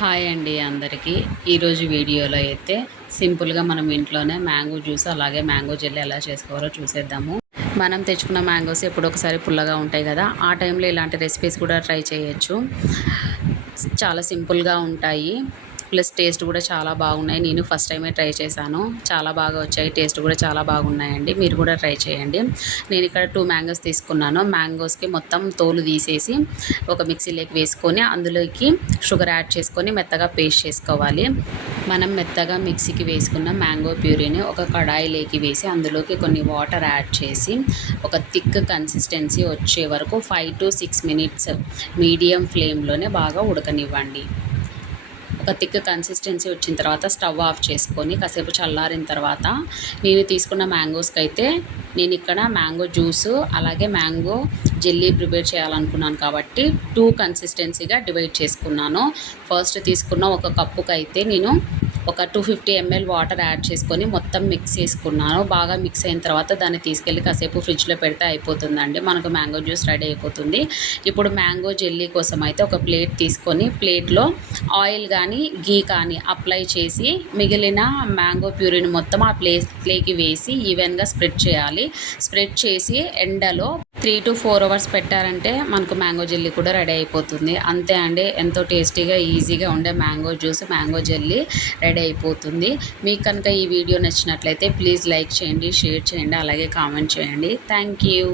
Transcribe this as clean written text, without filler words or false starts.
Hi అండి అందరికీ. ఈరోజు వీడియోలో అయితే సింపుల్గా మనం ఇంట్లోనే మ్యాంగో జ్యూస్ అలాగే మ్యాంగో జెల్లీ ఎలా చేసుకోవాలో చూసేద్దాము. మనం తెచ్చుకున్న మ్యాంగోస్ ఎప్పుడో ఒకసారి పుల్లగా ఉంటాయి కదా, ఆ టైంలో ఇలాంటి రెసిపీస్ కూడా ట్రై చేయొచ్చు. చాలా సింపుల్గా ఉంటాయి, ప్లస్ టేస్ట్ కూడా చాలా బాగున్నాయి. నేను ఫస్ట్ టైమే ట్రై చేశాను, చాలా బాగా వచ్చాయి, టేస్ట్ కూడా చాలా బాగున్నాయండి. మీరు కూడా ట్రై చేయండి. నేను ఇక్కడ 2 మ్యాంగోస్ తీసుకున్నాను. మ్యాంగోస్కి మొత్తం తోలు తీసేసి ఒక మిక్సీలోకి వేసుకొని అందులోకి షుగర్ యాడ్ చేసుకొని మెత్తగా పేస్ట్ చేసుకోవాలి. మనం మెత్తగా మిక్సీకి వేసుకున్న మ్యాంగో ప్యూరీని ఒక కడాయిలోకి వేసి అందులోకి కొన్ని వాటర్ యాడ్ చేసి ఒక థిక్ కన్సిస్టెన్సీ వచ్చే వరకు 5 to 6 మినిట్స్ మీడియం ఫ్లేమ్లోనే బాగా ఉడకనివ్వండి. ఒక థిక్ కన్సిస్టెన్సీ వచ్చిన తర్వాత స్టవ్ ఆఫ్ చేసుకొని కాసేపు చల్లారిన తర్వాత నేను తీసుకున్న మ్యాంగోస్కి అయితే నేను ఇక్కడ మ్యాంగో జ్యూసు అలాగే మ్యాంగో జెల్లీ ప్రిపేర్ చేయాలనుకున్నాను కాబట్టి 2 కన్సిస్టెన్సీగా డివైడ్ చేసుకున్నాను. ఫస్ట్ తీసుకున్న ఒక కప్పుకి అయితే నేను ఒక 250 ml వాటర్ యాడ్ చేసుకొని మొత్తం మిక్స్ చేసుకున్నాను. బాగా మిక్స్ అయిన తర్వాత దాన్ని తీసుకెళ్ళి కాసేపు ఫ్రిడ్జ్లో పెడితే అయిపోతుందండి, మనకు మ్యాంగో జ్యూస్ రెడీ అయిపోతుంది. ఇప్పుడు మ్యాంగో జెల్లీ కోసం అయితే ఒక ప్లేట్ తీసుకొని ప్లేట్లో ఆయిల్ కానీ గీ కానీ అప్లై చేసి మిగిలిన మ్యాంగో ప్యూరీని మొత్తం ఆ ప్లేట్లోకి వేసి ఈవెన్గా స్ప్రెడ్ చేయాలి. స్ప్రెడ్ చేసి ఎండలో 3 to 4 అవర్స్ పెట్టారంటే మనకు మ్యాంగో జెల్లీ కూడా రెడీ అయిపోతుంది. అంతే అండి, ఎంతో టేస్టీగా ఈజీగా ఉండే mango juice mango jelly ready అయిపోతుంది. మీకు కనుక ఈ వీడియో నచ్చినట్లయితే ప్లీజ్ లైక్ చేయండి, షేర్ చేయండి, అలాగే కామెంట్ చేయండి. Thank you.